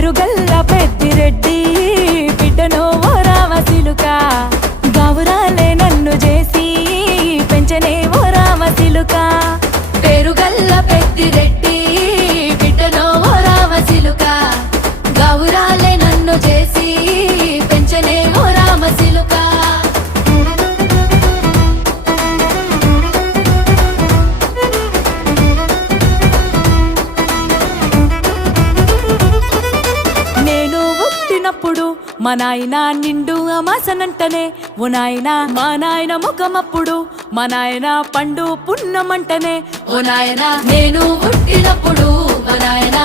పేరుగల్ల పెద్దిరెడ్డి బిడ్డను ఓ రామసిలుక గౌరాలే నన్ను చేసి పెంచనే ఓ రామసిలుక పేరుగల్ల పెద్దిరెడ్డి బిడ్డను ఓ రామసిలుక గౌరాలే నన్ను చేసి పెంచనే ఓ రామసిలుక మా నాయన నిండు అమాసనంటనే ఓ నాయన మా నాయన ముఖమప్పుడు మా నాయన పండు పున్నమంటనే ఓ నాయన నేను పుట్టినప్పుడు మా నాయన